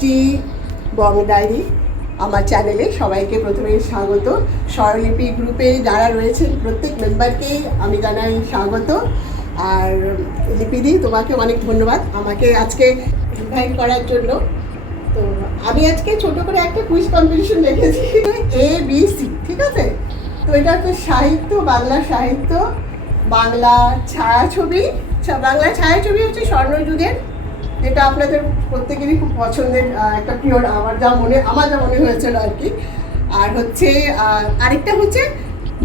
টি বং diary আমার চ্যানেলে সবাইকে প্রথমে স্বাগত। স্বরলিপি গ্রুপে যারা রয়েছেন প্রত্যেক মেম্বারকেই আমি জানাই স্বাগত। আর লিপিদি, তোমাকে অনেক ধন্যবাদ আমাকে আজকে ইনভাইট করার জন্য। তো আমি আজকে ছোট করে একটা কুইজ কম্পিটিশন রেখেছি, ABC, ঠিক আছে? তো এটা হচ্ছে সাহিত্য, বাংলা সাহিত্য, বাংলা ছায়াছবি। বাংলা ছায়াছবি হচ্ছে স্বর্ণযুগের, যেটা আপনাদের প্রত্যেকেরই খুব পছন্দের একটা প্রিয়, আমার যা মনে হয়েছিল আর কি। আর হচ্ছে আরেকটা হচ্ছে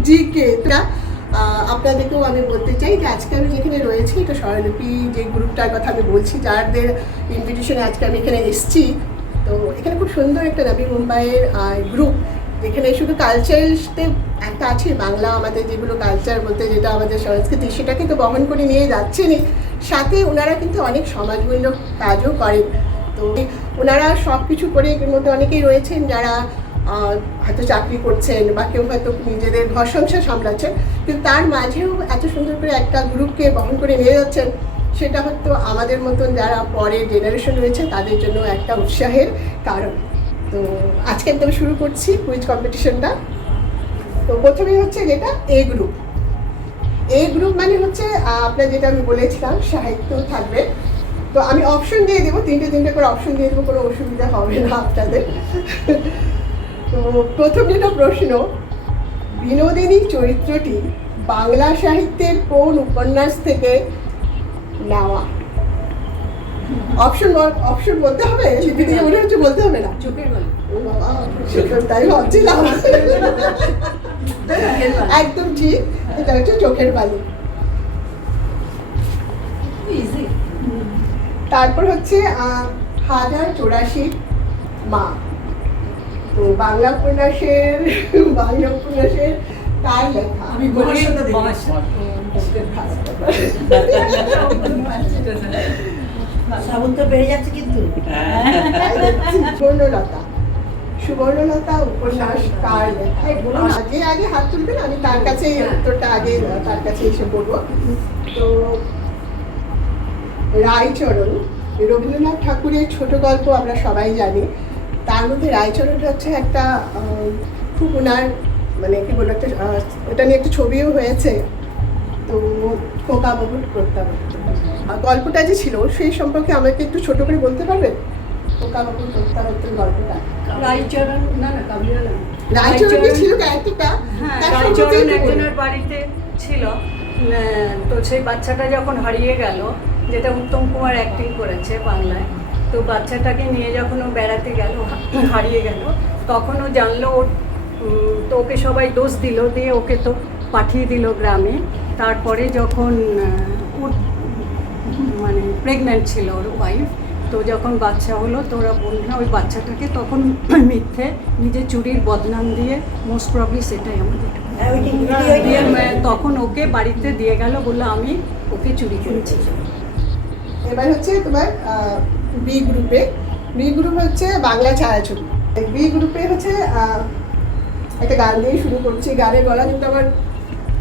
জিকে। আপনাদেরকেও আমি বলতে চাই যে আজকে আমি যেখানে রয়েছি এটা স্বরলিপি যে গ্রুপটার কথা আমি বলছি, যাদের ইনভিটেশনে আজকে আমি এখানে এসেছি। তো এখানে খুব সুন্দর একটা নবী মুম্বাইয়ের গ্রুপ, যেখানে শুধু কালচারতে একটা আছে, বাংলা আমাদের যেগুলো কালচার বলতে যেটা আমাদের সংস্কৃতি সেটাকে তো বহন করে নিয়ে যাচ্ছেনই, সাথে ওনারা কিন্তু অনেক সমাজমূলক কাজও করেন। তো ওনারা সব কিছু করে এর মধ্যে অনেকেই রয়েছেন যারা হয়তো চাকরি করছেন বা কেউ হয়তো নিজেদের ঘর সংসার সামলাচ্ছেন, কিন্তু তার মাঝেও এত সুন্দর করে একটা গ্রুপকে বহন করে নিয়ে যাচ্ছেন। সেটা হয়তো আমাদের মতন যারা পরের জেনারেশন রয়েছে তাদের জন্য একটা উৎসাহের কারণ। তো আজকে আমি শুরু করছি কুইজ কম্পিটিশনটা। তো প্রথমেই হচ্ছে যেটা এ গ্রুপ মানে হচ্ছে আপনার যেটা আমি বলেছিলাম সাহিত্য থাকবে। তো আমি অপশন দিয়ে দেবো, তিনটে করে অপশন দিয়ে দেবো, কোনো অসুবিধা হবে না আপনাদের। তো প্রথম যেটা প্রশ্ন, বিনোদিনী চরিত্রটি বাংলা সাহিত্যের কোন উপন্যাস থেকে নেওয়া? অপশন বলতে হবে, লিপিতে মনে হচ্ছে বলতে হবে না। চোখের গল্প। তাই ভাবছিলাম, একদম ঠিক, এটা হচ্ছে চোখের বালি। তারপর হচ্ছে 1084 মা। তো বাংলা উপন্যাসের কার লেখা? আমি বলি সাবুন তো বেড়ে যাচ্ছে কিন্তু। সুবর্ণলতা উপন্যাস কার লেখা? যে আগে হাত তুলবেন আমি তার কাছে উত্তরটা আগে তার কাছে এসে বলবো। তো রায়চরণ, রবীন্দ্রনাথ ঠাকুরের ছোট গল্প আমরা সবাই জানি, তার মধ্যে রায়চরণ হচ্ছে একটা খুব ওনার মানে কি বলবো একটা ওটা নিয়ে একটা ছবিও হয়েছে। তো খোকা বাবুর প্রত্যাবর্তন গল্পটা যে ছিল সেই সম্পর্কে আমাকে একটু ছোট করে বলতে পারবেন? খোকা বাবুর প্রত্যাবর্তন গল্পটা রায়চরণ রায়চরণ ছিল ক্যারেক্টারটা। রায়চরণ একজনের বাড়িতে ছিল, তো সেই বাচ্চাটা যখন হারিয়ে গেল, যেটা উত্তম কুমার অ্যাক্টিং করেছে বাংলায়, তো বাচ্চাটাকে নিয়ে যখন ও বেড়াতে গেল, হারিয়ে গেল, তখন ও জানলো তো ওকে সবাই দোষ দিল, দিয়ে ওকে তো পাঠিয়ে দিল গ্রামে। তারপরে যখন ওর মানে প্রেগন্যান্ট ছিল ওর ওয়াইফ, তো যখন বাচ্চা হলো তো ওরা বলল না ওই বাচ্চাটাকে, তখন মিথ্যে নিজের চুরির বদনাম দিয়ে, মোস্ট প্রবলি সেটাই আমাদের, তখন ওকে বাড়িতে দিয়ে গেল, বললো আমি ওকে চুরি করেছি। এবার হচ্ছে তোমার বি গ্রুপ হচ্ছে বাংলা ছায়াছবি। বি গ্রুপে হচ্ছে একটা গান দিয়ে শুরু করছি, গানের গলা কিন্তু আমার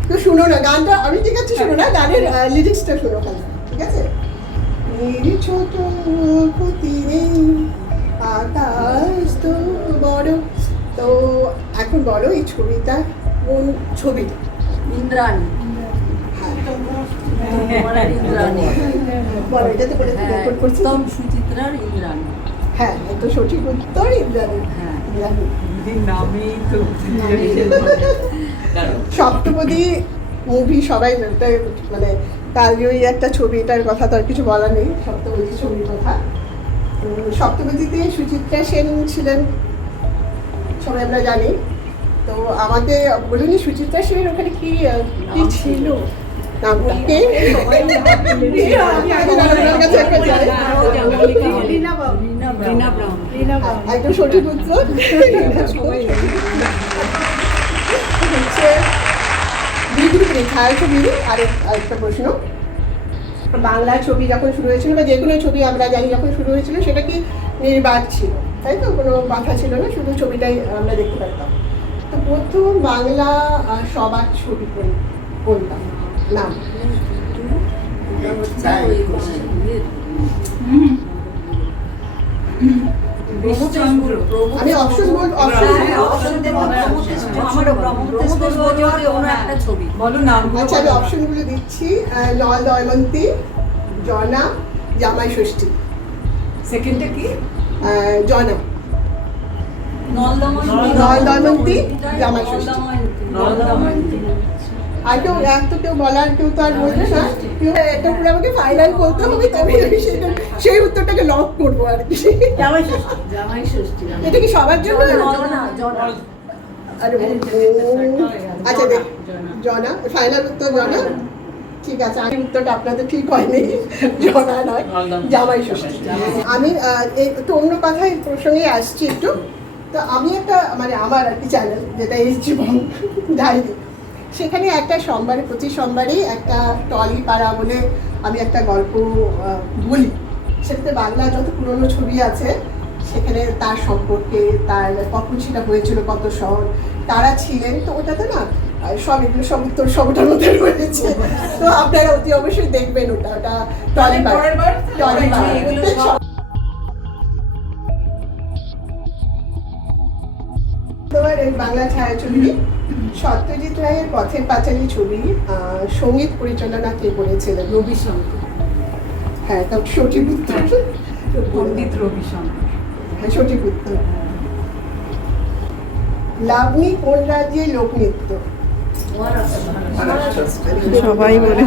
তো শুনো না, গানটা আমি ঠিক আছে শুনো না, গানের লিরিক্সটা শুনো খালি, ঠিক আছে? ছোট তীরে আকাশ তো বড়। তো এখন বলো এই ছবিটা কোন ছবি? ইন্দ্রাণী। বলো, এটাতে করে রেকর্ড করছি। সুচিত্রার ইন্দ্রাণী। হ্যাঁ, এটা সঠিক উত্তর, ইন্দ্রাণী। সপ্তপদী মুভি সবাই মানে তার ওই একটা ছবিটার কথা তো আর কিছু বলার নেই, সপ্তপদী ছবির কথা। সপ্তপদীতে সুচিত্রা সেন ছিলেন সবাই আমরা জানি। তো আমাকে বলুন সুচিত্রা সেনের ওখানে কি ছিল? একদম সঠিক উত্তর। ছায়াছবি। আরেকটা প্রশ্ন, বাংলা ছবি যখন শুরু হয়েছিল বা যে কোনো ছবি আমরা জানি যখন শুরু হয়েছিল সেটা কি নির্বাক ছিল, তাই তো? কোনো কথা ছিল না, শুধু ছবিটাই আমরা দেখতে পারতাম। তো প্রথম বাংলা সবার ছবি কোনটা নাম? আমি অপশন বলো নামগুলো। আচ্ছা আমি অপশনগুলো দিচ্ছি। নল দময়ন্তী, জনা, জামাই ষষ্ঠী। সেকেন্ডটা কি? জনা, নল দময়ন্তী, জামাই ষষ্ঠী। দময়ন্তী। আর কেউ বলার কেউ তো আর বলবে না, কেউ একটা করে আমাকে ফাইনাল করতে হবে, তবে আমি সেই উত্তরটাকে লক করবো আর কি। জামাই ষষ্ঠী। এটা কি সবার জন্য? আরে আচ্ছা দেখ, জনা ফাইনাল উত্তর, জনা। ঠিক আছে, আমি উত্তরটা আপনাদের ঠিক হয়নি, জনা নয়, জামাই ষষ্ঠী। আমি একটু অন্য কথায় প্রসঙ্গে আসছি একটু। তো আমি একটা মানে আমার আর কি চ্যানেল যেটা এসছি ডায়েরি, সেখানে একটা সোমবারে, প্রতি সোমবারেই একটা টলি পাড়া বলে আমি একটা গল্প বলি। সেটাতে বাংলা যত পুরনো ছবি আছে সেখানে তার সম্পর্কে, তার কখন সেটা হয়েছিল, কত শহর তারা ছিলেন, তো ওটাতে না সব এগুলো সব উত্তর সব ওটার মধ্যে রয়েছে। তো আপনারা অতি অবশ্যই দেখবেন ওটা টলি পাড়া, টলি পাড়া। তোমার এই বাংলা ছায়াছবি সত্যজিৎ রায়ের পথের পাঁচালী ছবি সঙ্গীত পরিচালনা কে করেছিলেন? রবি শঙ্কর। হ্যাঁ, তাও সঠিক উত্তর, পণ্ডিত রবি শঙ্কর। হ্যাঁ সঠিক উত্তর। লাবণী কোন রাজ্যের লোকনৃত্য? সবাই বলে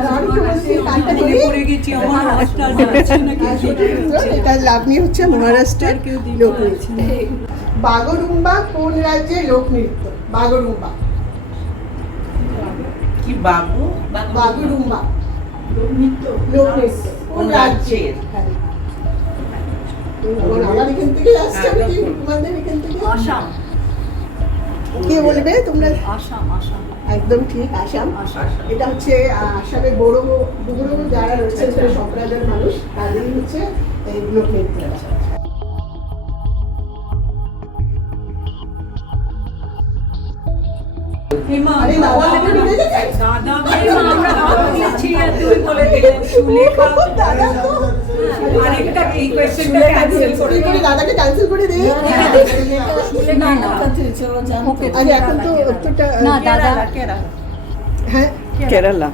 এটা লাবণী হচ্ছে মহারাষ্ট্রের লোকনৃত্য। বাগরুম্বা কোন রাজ্যের লোকনৃত্য? বাগরুম্বা, কি বাবু বাগরুম্বা লোকনৃত্য। লোকনৃত্য কোন রাজ্যের? হ্যাঁ, আমার এখান থেকে আসছে, আমি কি তোমাদের এখান থেকে? আসাম। কে বলবে তোমরা? আসাম। আসাম। একদম ঠিক, আসাম। এটা হচ্ছে আসামের বড় যারা রয়েছেন সম্প্রদায়ের মানুষ, তাদেরই হচ্ছে এই লোকনৃত্য। আরে দাদা, আপনি বলে দিতেন? দাদা তো আরেকটা এই কোয়েশ্চেনটা ক্যান্সেল করে কি করে দাদাকে ক্যান্সেল করে দিই? আরে এখন তো উত্তরটা হ্যাঁ কেরালা।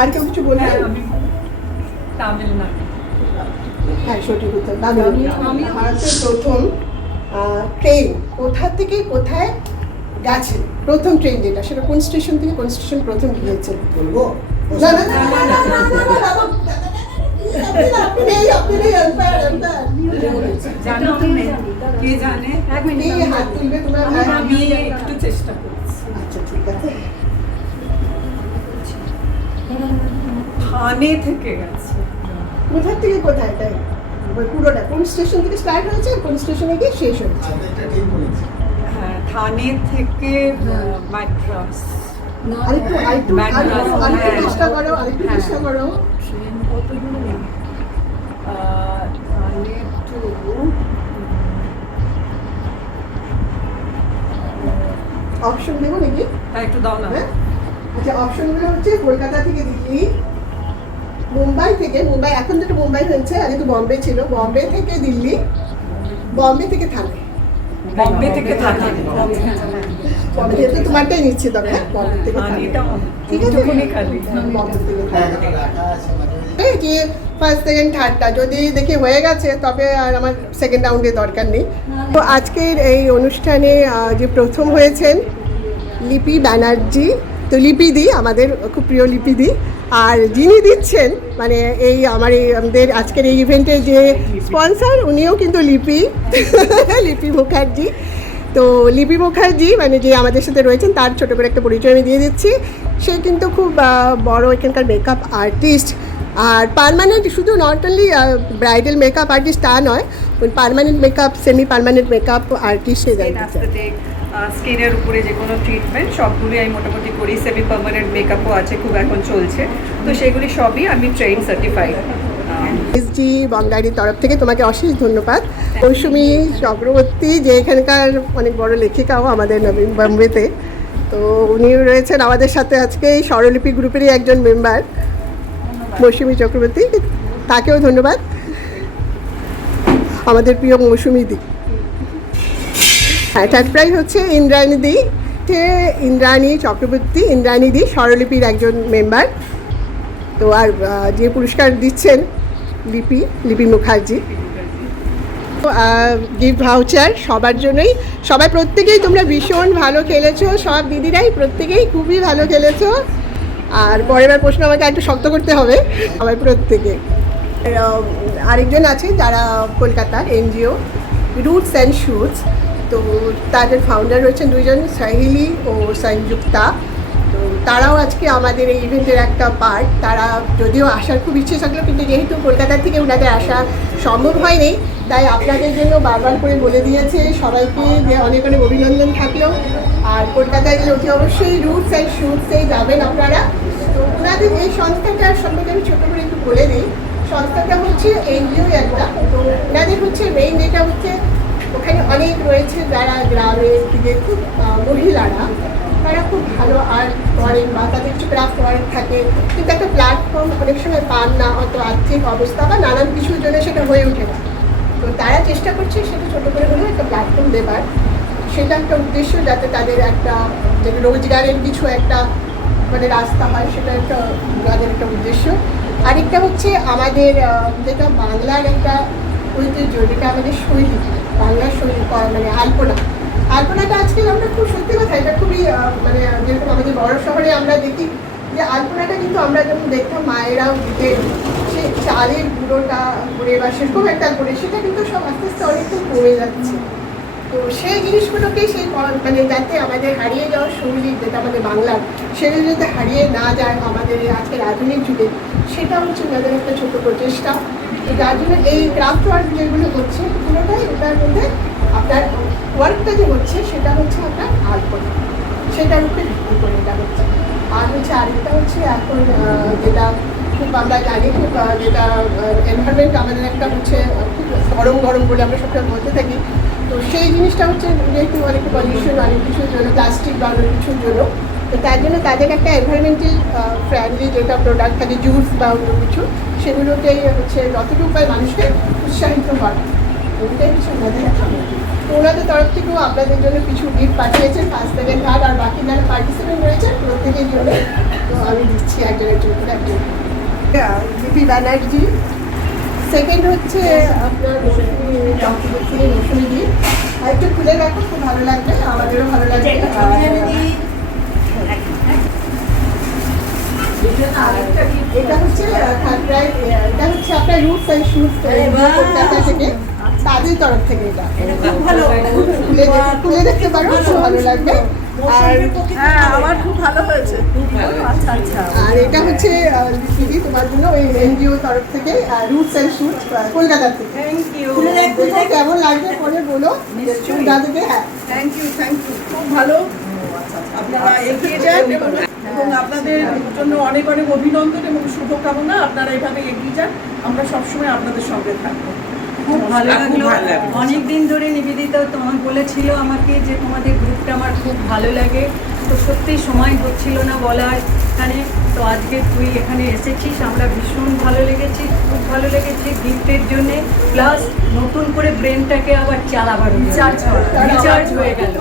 আর কেউ কিছু বলবে? তামিলনাড়ু। হ্যাঁ সঠিক উত্তর, বাংলাদেশ। ভারতের প্রথম ট্রেন কোথা থেকে কোথায় গেছে? প্রথম ট্রেন যেটা, সেটা কোন স্টেশন থেকে কোন স্টেশন প্রথম গিয়েছে? বলবো? না না না না না না না না, আপনি নেই, কে জানে? এই হাত তুলবে তোমার? আমি একটু চেষ্টা করছি। আচ্ছা ঠিক আছে। থানে থেকে গেছে। কোথা থেকে কোথায়? তাই পুরোটা কোন স্টেশন থেকে স্টার্ট হয়েছে, কোন স্টেশনে গিয়ে শেষ হয়েছে? হ্যাঁ, থানে থেকে মাদ্রাস। আরেকটু চেষ্টা করো, আরেকটু চেষ্টা করো। থানে টু অপশন দেবো নাকি? হ্যাঁ, একটু দাও না। হ্যাঁ আচ্ছা, অপশনগুলো হচ্ছে কলকাতা থেকে দিল্লি, মুম্বাই থেকে, মুম্বাই এখন যেটা মুম্বাই হয়েছে, আগে তো বম্বে ছিল, বম্বে থেকে দিল্লি, বম্বে থেকে থানে। বম্বে থেকে থানে। বম্বে থেকে তোমারটাই নিচ্ছি, তবে বম্বে থেকে থানে। ঠিক আছে, বম্বে থেকে থানে। কি ফার্স্ট সেকেন্ড থার্ডটা যদি দেখি হয়ে গেছে, তবে আর আমার সেকেন্ড রাউন্ডে দরকার নেই। তো আজকের এই অনুষ্ঠানে যে প্রথম হয়েছেন লিপি ব্যানার্জি, তো লিপিদি, আমাদের খুব প্রিয় লিপিদি। আর যিনি দিচ্ছেন মানে আমাদের আজকের এই ইভেন্টের যে স্পন্সর, উনিও কিন্তু লিপি মুখার্জি। তো লিপি মুখার্জি মানে যে আমাদের সাথে রয়েছেন, তার ছোটো করে একটা পরিচয় আমি দিয়ে দিচ্ছি। সে কিন্তু খুব বড় এখানকার মেকআপ আর্টিস্ট, আর পার্মানেন্ট, শুধু not only bridal makeup artist তা নয়, permanent makeup, semi permanent makeup artist. সে জানতে স্কিনের উপরে যে কোনো ট্রিটমেন্ট সবগুলোই আমি মোটামুটি করি। সেমি পার্মানেন্ট মেকআপও আছে, খুব এখন চলছে, তো সেগুলি সবই আমি ট্রেন সার্টিফাইড। এসজি বাংলারির তরফ থেকে তোমাকে অশেষ ধন্যবাদ। মৌসুমী চক্রবর্তী, যে এখানকার অনেক বড় লেখিকাও আমাদের নবীন বম্বেতে, তো উনিও রয়েছেন আমাদের সাথে আজকে, এই স্বরলিপি গ্রুপেরই একজন মেম্বার মৌসুমী চক্রবর্তী, তাকেও ধন্যবাদ। আমাদের প্রিয় মৌসুমী দি। হ্যাঁ, থার্ড প্রাইজ হচ্ছে ইন্দ্রাণী দি, ইন্দ্রাণী চক্রবর্তী, ইন্দ্রাণী দি স্বরলিপির একজন মেম্বার। তো আর যে পুরস্কার দিচ্ছেন লিপি মুখার্জি। গিফট ভাউচার সবার জন্যই, সবাই প্রত্যেকেই তোমরা ভীষণ ভালো খেলেছো, সব দিদিরাই প্রত্যেকেই খুবই ভালো খেলেছো। আর পরের প্রশ্ন আমাকে একটু শক্ত করতে হবে সবাই প্রত্যেকে। আরেকজন আছে যারা কলকাতার এনজিও রুটস অ্যান্ড শুটস, তো তাদের ফাউন্ডার রয়েছেন দুইজন, সাহিলি ও সংযুক্তা। তো তারাও আজকে আমাদের এই ইভেন্টের একটা পার্ট। তারা যদিও আসার খুব ইচ্ছে থাকলো, কিন্তু যেহেতু কলকাতা থেকে ওনাদের আসা সম্ভব হয়নি, তাই আপনাদের জন্য বারবার করে বলে দিয়েছে সবাইকে যে অনেক অনেক অভিনন্দন থাকলো। আর কলকাতায় গেলে অতি অবশ্যই রুটস অ্যান্ড শুটসে যাবেন আপনারা। তো ওনাদের এই সংস্থাটার সম্পর্কে আমি ছোটো করে একটু বলে দিই। সংস্থাটা হচ্ছে এনজিও একটা। তো ওনাদের হচ্ছে মেইন যেটা হচ্ছে, ওখানে অনেক রয়েছে যারা গ্রামের দিকে খুব মহিলারা, তারা খুব ভালো আর্ট করেন বা তাদের কিছু ক্রাফট ওয়ার্ক থাকে, কিন্তু একটা প্ল্যাটফর্ম অনেক সময় পান না, অত আর্থিক অবস্থা বা নানান কিছুর জন্য সেটা হয়ে ওঠে না। তো তারা চেষ্টা করছে সেটা ছোটো করে হলেও একটা প্ল্যাটফর্ম দেবার। সেটা একটা উদ্দেশ্য, যাতে তাদের একটা যেটা রোজগারের কিছু একটা মানে রাস্তা হয়, সেটা একটা তাদের একটা উদ্দেশ্য। আরেকটা হচ্ছে আমাদের যেটা বাংলার একটা ঐতিহ্য, যেটা আমাদের শৈলী, বাংলার শৈলী মানে আলপনাটা আজকে আমরা খুব সত্যি কথা, এটা খুবই মানে যেরকম আমাদের বড় শহরে আমরা দেখি যে আলপনাটা কিন্তু আমরা যেমন দেখতাম মায়েরাও দিতে, সেই চালের গুঁড়োটা করে বা সেরকম একটা করে, সেটা কিন্তু সব আস্তে আস্তে অনেকটা কমে যাচ্ছে। তো সেই জিনিসগুলোকেই সেই মানে যাতে আমাদের হারিয়ে যাওয়ার শৈলী যেটা আমাদের বাংলার, সেগুলো যাতে হারিয়ে না যায় আমাদের আজকের আধুনিক যুগে, সেটা হচ্ছে ওনাদের একটা ছোটো প্রচেষ্টা। তো যার জন্য এই ক্রাফট ওয়ার্ক যেগুলো হচ্ছে পুরোটাই ওটার মধ্যে আপনার ওয়ার্কটা যে হচ্ছে সেটা হচ্ছে আপনার আলপনা, সেটার উপরে ভিত্তি করে এটা হচ্ছে। আর হচ্ছে আরেকটা হচ্ছে এখন যেটা খুব আমরা জানি, খুব যেটা এনভায়রনমেন্ট আমাদের একটা হচ্ছে খুব গরম বলে আমরা সবসময় বলতে থাকি। তো সেই জিনিসটা হচ্ছে যেহেতু অনেক পলিউশন, অনেক কিছুর জন্য, প্লাস্টিক বা অনেক কিছুর জন্য, তো তার জন্য তাদের একটা এনভায়রনমেন্টাল ফ্রেন্ডলি যেটা প্রোডাক্ট থাকে, জুস বা অন্য কিছু, সেগুলোকেই হচ্ছে যতটুকু উপায় মানুষকে উৎসাহিত করা, ওইটাই হচ্ছে ওনাদের একটা। তো ওনাদের তরফ থেকেও আপনাদের জন্য কিছু গিফট পাঠিয়েছেন, ফার্স্ট সেকেন্ড থার্ড, আর বাকি যারা পার্টিসিপেন্ট রয়েছেন প্রত্যেকের জন্য। তো আমি দিচ্ছি একজন করে একজন। লিপি ব্যানার্জি, সেকেন্ড হচ্ছে আপনার মৌসুমী দি। আর একটু খুলে রাখো, খুব ভালো লাগবে, আমাদেরও ভালো লাগবে। এটা হচ্ছে থার্ড প্রাইজ, এটা হচ্ছে আপনার রুটস অ্যান্ড শুটস কলকাতা থেকে, তাদের তরফ থেকে এটা খুলে দেখতে পারো, খুব ভালো লাগবে। আর আমার খুব ভালো হয়েছে। আর এটা হচ্ছে দিদি তোমার জন্য ওই এনজিও তরফ থেকে রুটস অ্যান্ড শুটস কলকাতা থেকে। Thank you. কেমন লাগবে পরে বলো দাদুকে। হ্যাঁ, থ্যাংক ইউ খুব ভালো। আপনারা এগিয়ে যান এবং আপনাদের জন্য অনেক অনেক অভিনন্দন এবং শুভকামনা। আপনারা এইভাবে এগিয়ে যান, আমরা সবসময় আপনাদের সঙ্গে থাকবো। খুব ভালো লাগলো। অনেক দিন ধরে নিবেদিতা তোমার বলেছিল আমাকে যে তোমাদের গ্রুপটা আমার খুব ভালো লাগে, তো সত্যিই সময় হচ্ছিল না বলার এখানে। তো আজকে তুই এখানে এসেছিস, আমরা ভীষণ ভালো লেগেছি, খুব ভালো লেগেছে গিফটের জন্যে, প্লাস নতুন করে ব্রেনটাকে আবার চালাবার রিচার্জ হয়ে গেল।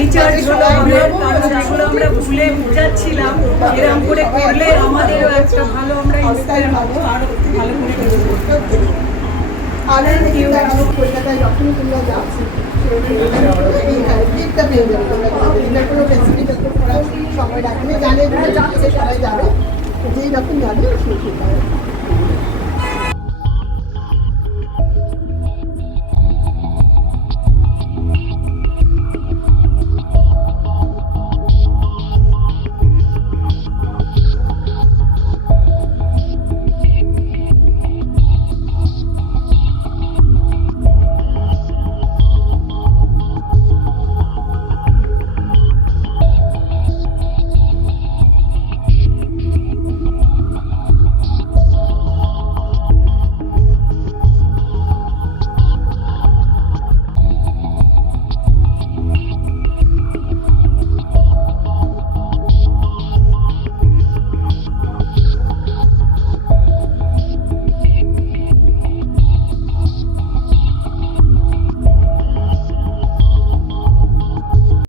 রিচার্জ হলো আমাদের, কারণ যেগুলো আমরা ভুলে যাচ্ছিলাম, এরকম করে করলে আমাদেরও একটা ভালো, আমরা ইন্সপায়ার হবো আরও ভালো করে। আর কলকাতায় যখনই তোমরা যাচ্ছি গিফটটা পেয়ে যাবে, তোমরা কোনো ফেসিলিটি সময় রাখলে জানে সবাই যাবে, যেই যখন যাবে সেই